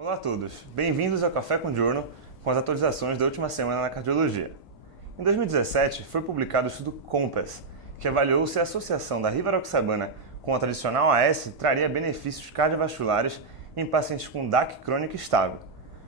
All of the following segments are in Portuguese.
Olá a todos, bem-vindos ao Café com Journal com as atualizações da última semana na cardiologia. Em 2017 foi publicado o estudo COMPASS, que avaliou se a associação da rivaroxabana com a tradicional AS traria benefícios cardiovasculares em pacientes com DAC crônica estável.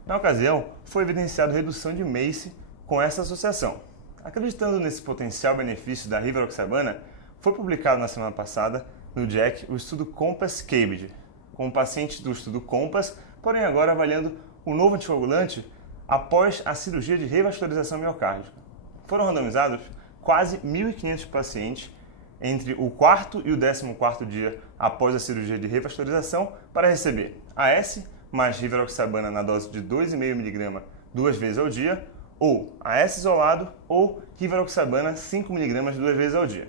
Na ocasião, foi evidenciado redução de MACE com essa associação. Acreditando nesse potencial benefício da rivaroxabana, foi publicado na semana passada no JACC o estudo COMPASS-CABD, com pacientes do estudo COMPASS, porém agora avaliando o novo anticoagulante após a cirurgia de revascularização miocárdica. Foram randomizados quase 1.500 pacientes entre o 4º e o 14º dia após a cirurgia de revascularização para receber AS mais rivaroxabana na dose de 2,5 mg 2 vezes ao dia, ou AS isolado ou rivaroxabana 5 mg 2 vezes ao dia.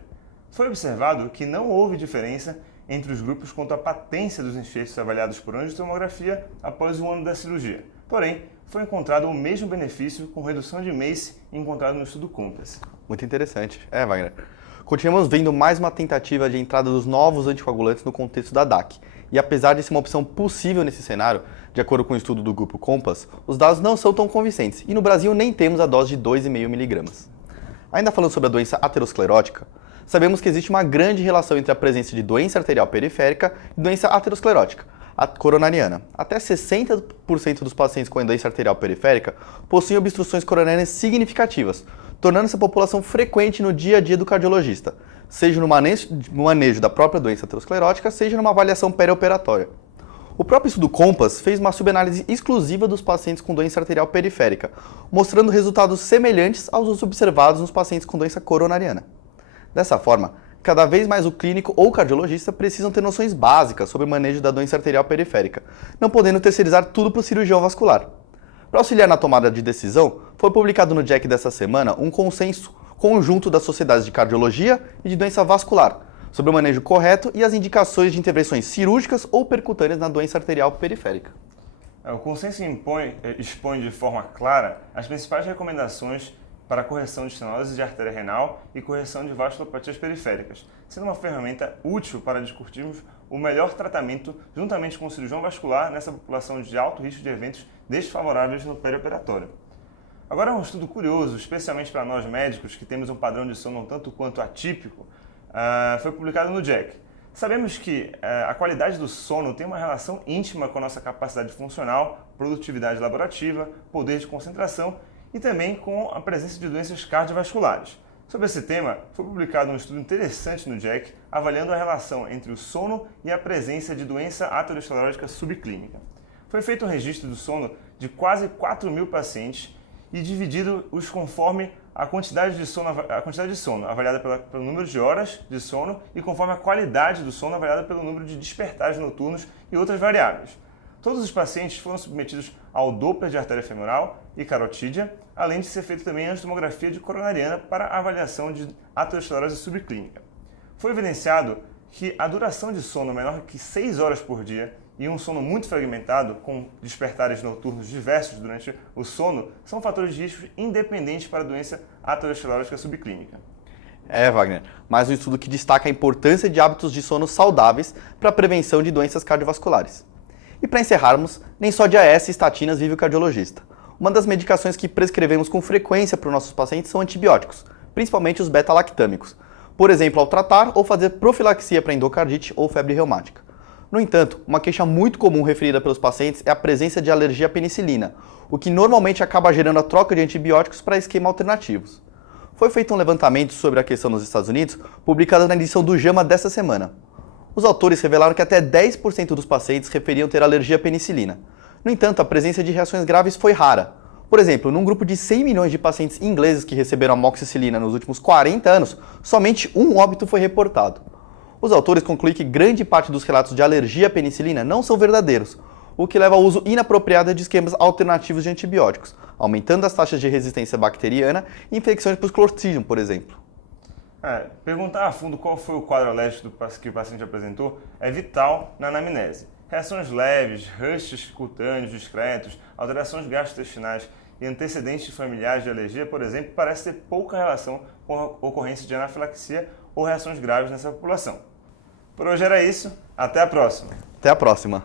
Foi observado que não houve diferença entre os grupos quanto à patência dos enxertos avaliados por angiotomografia após o ano da cirurgia. Porém, foi encontrado o mesmo benefício com redução de MACE encontrado no estudo COMPASS. Muito interessante. Wagner. Continuamos vendo mais uma tentativa de entrada dos novos anticoagulantes no contexto da DAC. E apesar de ser uma opção possível nesse cenário, de acordo com o estudo do grupo COMPASS, os dados não são tão convincentes e no Brasil nem temos a dose de 2,5 mg. Ainda falando sobre a doença aterosclerótica, sabemos que existe uma grande relação entre a presença de doença arterial periférica e doença aterosclerótica, a coronariana. Até 60% dos pacientes com doença arterial periférica possuem obstruções coronarianas significativas, tornando essa população frequente no dia a dia do cardiologista, seja no manejo da própria doença aterosclerótica, seja numa avaliação perioperatória. O próprio estudo COMPASS fez uma subanálise exclusiva dos pacientes com doença arterial periférica, mostrando resultados semelhantes aos observados nos pacientes com doença coronariana. Dessa forma, cada vez mais o clínico ou cardiologista precisam ter noções básicas sobre o manejo da doença arterial periférica, não podendo terceirizar tudo para o cirurgião vascular. Para auxiliar na tomada de decisão, foi publicado no JACC dessa semana um consenso conjunto das sociedades de cardiologia e de doença vascular, sobre o manejo correto e as indicações de intervenções cirúrgicas ou percutâneas na doença arterial periférica. O consenso expõe de forma clara as principais recomendações para a correção de estenose de artéria renal e correção de vasculopatias periféricas, sendo uma ferramenta útil para discutirmos o melhor tratamento juntamente com o cirurgião vascular nessa população de alto risco de eventos desfavoráveis no perioperatório. Agora, um estudo curioso, especialmente para nós médicos que temos um padrão de sono um tanto quanto atípico, foi publicado no JACC. Sabemos que a qualidade do sono tem uma relação íntima com a nossa capacidade funcional, produtividade laborativa, poder de concentração e também com a presença de doenças cardiovasculares. Sobre esse tema, foi publicado um estudo interessante no JACC, avaliando a relação entre o sono e a presença de doença aterosclerótica subclínica. Foi feito um registro do sono de quase 4.000 pacientes e dividido-os conforme a quantidade de sono avaliada pelo número de horas de sono e conforme a qualidade do sono avaliada pelo número de despertares noturnos e outras variáveis. Todos os pacientes foram submetidos ao Doppler de artéria femoral e carotídea, além de ser feita também a angiotomografia de coronariana para a avaliação de aterosclerose subclínica. Foi evidenciado que a duração de sono menor que 6 horas por dia e um sono muito fragmentado, com despertares noturnos diversos durante o sono, são fatores de risco independentes para a doença aterosclerótica subclínica. Wagner, mais um estudo que destaca a importância de hábitos de sono saudáveis para a prevenção de doenças cardiovasculares. E para encerrarmos, nem só de AS e estatinas vive o cardiologista. Uma das medicações que prescrevemos com frequência para os nossos pacientes são antibióticos, principalmente os beta-lactâmicos. Por exemplo, ao tratar ou fazer profilaxia para endocardite ou febre reumática. No entanto, uma queixa muito comum referida pelos pacientes é a presença de alergia à penicilina, o que normalmente acaba gerando a troca de antibióticos para esquema alternativos. Foi feito um levantamento sobre a questão nos Estados Unidos, publicado na edição do JAMA desta semana. Os autores revelaram que até 10% dos pacientes referiam ter alergia à penicilina. No entanto, a presença de reações graves foi rara. Por exemplo, num grupo de 100 milhões de pacientes ingleses que receberam amoxicilina nos últimos 40 anos, somente um óbito foi reportado. Os autores concluem que grande parte dos relatos de alergia à penicilina não são verdadeiros, o que leva ao uso inapropriado de esquemas alternativos de antibióticos, aumentando as taxas de resistência bacteriana e infecções por Clostridium, por exemplo. Perguntar a fundo qual foi o quadro alérgico que o paciente apresentou é vital na anamnese. Reações leves, rushes cutâneos discretos, alterações gastrointestinais e antecedentes familiares de alergia, por exemplo, parece ter pouca relação com a ocorrência de anafilaxia ou reações graves nessa população. Por hoje era isso, até a próxima! Até a próxima!